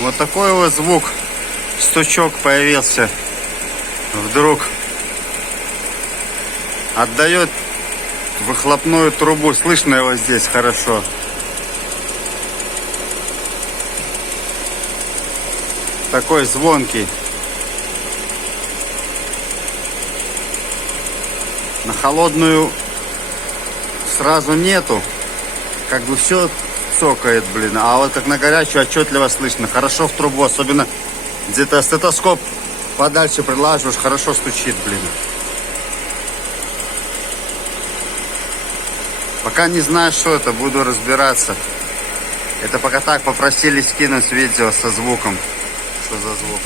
Вот такой вот звук. Стучок появился. Вдруг отдает выхлопную трубу. Слышно его здесь хорошо. Такой звонкий. На холодную сразу нету. Как бы все цокает, блин. А вот как на горячую отчетливо слышно. Хорошо в трубу. Особенно где-то стетоскоп подальше прилаживаешь. Хорошо стучит, блин. Пока не знаю, что это. Буду разбираться. Это пока так попросили скинуть видео со звуком. Что за звук?